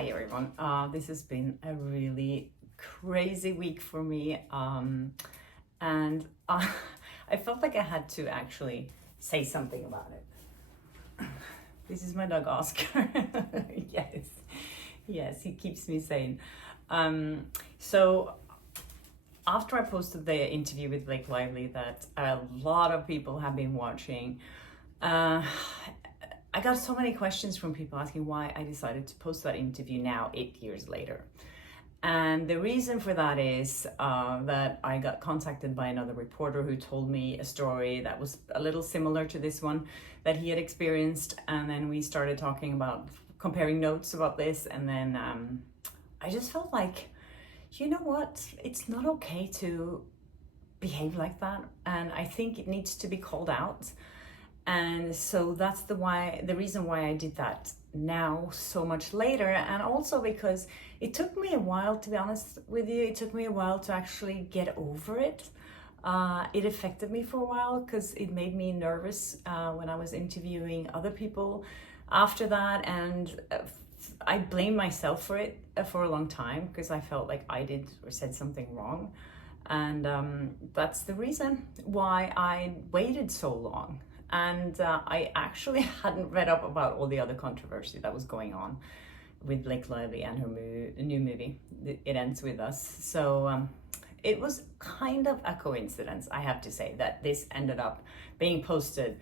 Hi everyone. This has been a really crazy week for me, and I felt like I had to actually say something about it. This is my dog Oscar. Yes, he keeps me sane. So after I posted the interview with Blake Lively that a lot of people have been watching, I got so many questions from people asking why I decided to post that interview now, 8 years later. And the reason for that is that I got contacted by another reporter who told me a story that was a little similar to this one that he had experienced. And then we started talking about comparing notes about this. And then I just felt like, you know what? It's not okay to behave like that. And I think it needs to be called out. And so that's the reason why I did that now so much later. And also because it took me a while, to be honest with you, it took me a while to actually get over it. It affected me for a while because it made me nervous when I was interviewing other people after that. And I blamed myself for it for a long time because I felt like I did or said something wrong. And that's the reason why I waited so long. And I actually hadn't read up about all the other controversy that was going on with Blake Lively and her new movie, It Ends With Us. So it was kind of a coincidence, I have to say, that this ended up being posted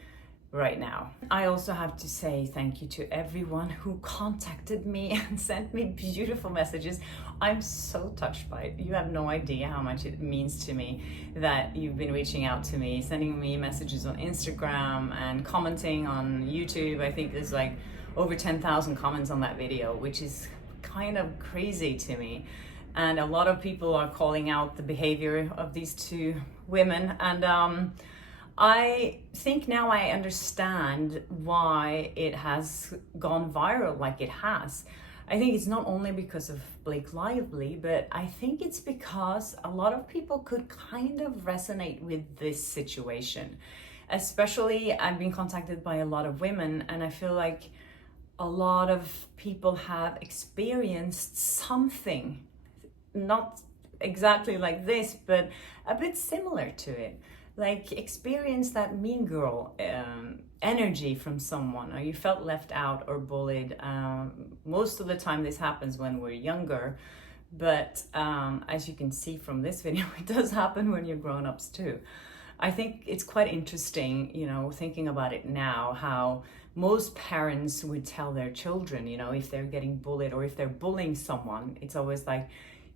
right now. I also have to say thank you to everyone who contacted me and sent me beautiful messages. I'm so touched by it. You have no idea how much it means to me that you've been reaching out to me, sending me messages on Instagram and commenting on YouTube. I think there's like over 10,000 comments on that video, which is kind of crazy to me. And a lot of people are calling out the behavior of these two women. And I think now I understand why it has gone viral like it has. I think it's not only because of Blake Lively, but I think it's because a lot of people could kind of resonate with this situation. Especially, I've been contacted by a lot of women, and I feel like a lot of people have experienced something, not exactly like this, but a bit similar to it. Like experience that mean girl energy from someone, or you felt left out or bullied. Most of the time this happens when we're younger, but as you can see from this video, it does happen when you're grown-ups too. I think it's quite interesting, you know, thinking about it now, how most parents would tell their children, you know, if they're getting bullied or if they're bullying someone, it's always like,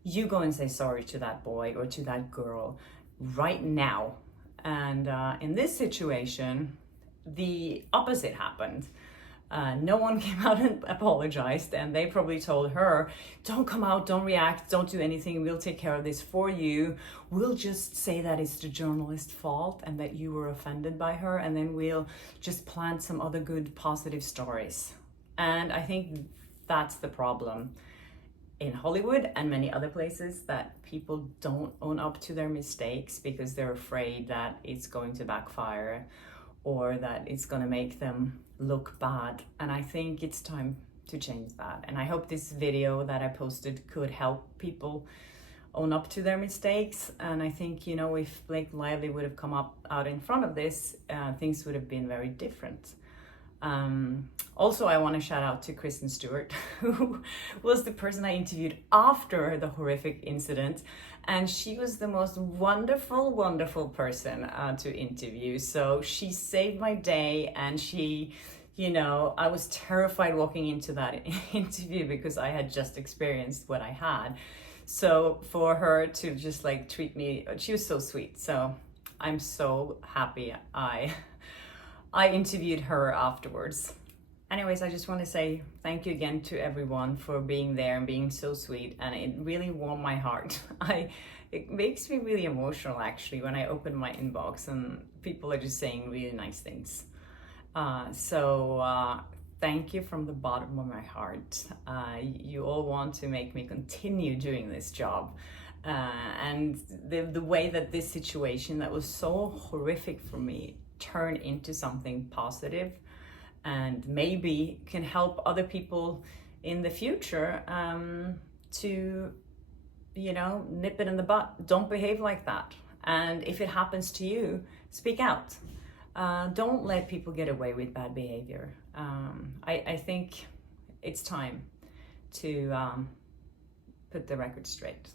you go and say sorry to that boy or to that girl right now. And in this situation, the opposite happened. No one came out and apologized, and they probably told her, don't come out, don't react, don't do anything, we'll take care of this for you. We'll just say that it's the journalist's fault and that you were offended by her, and then we'll just plant some other good, positive stories. And I think that's the problem in Hollywood and many other places, that people don't own up to their mistakes because they're afraid that it's going to backfire or that it's going to make them look bad. And I think it's time to change that. And I hope this video that I posted could help people own up to their mistakes. And I think, you know, if Blake Lively would have come out in front of this, things would have been very different. Also, I want to shout out to Kristen Stewart, who was the person I interviewed after the horrific incident. And she was the most wonderful, wonderful person to interview. So she saved my day, and she, you know, I was terrified walking into that interview because I had just experienced what I had. So for her to just like treat me, she was so sweet. So I'm so happy I interviewed her afterwards. Anyways, I just want to say thank you again to everyone for being there and being so sweet, and it really warmed my heart. It makes me really emotional actually when I open my inbox and people are just saying really nice things. So thank you from the bottom of my heart. You all want to make me continue doing this job. And the way that this situation that was so horrific for me turn into something positive and maybe can help other people in the future to, you know, nip it in the butt. Don't behave like that. And if it happens to you, speak out. Don't let people get away with bad behavior. I think it's time to put the record straight.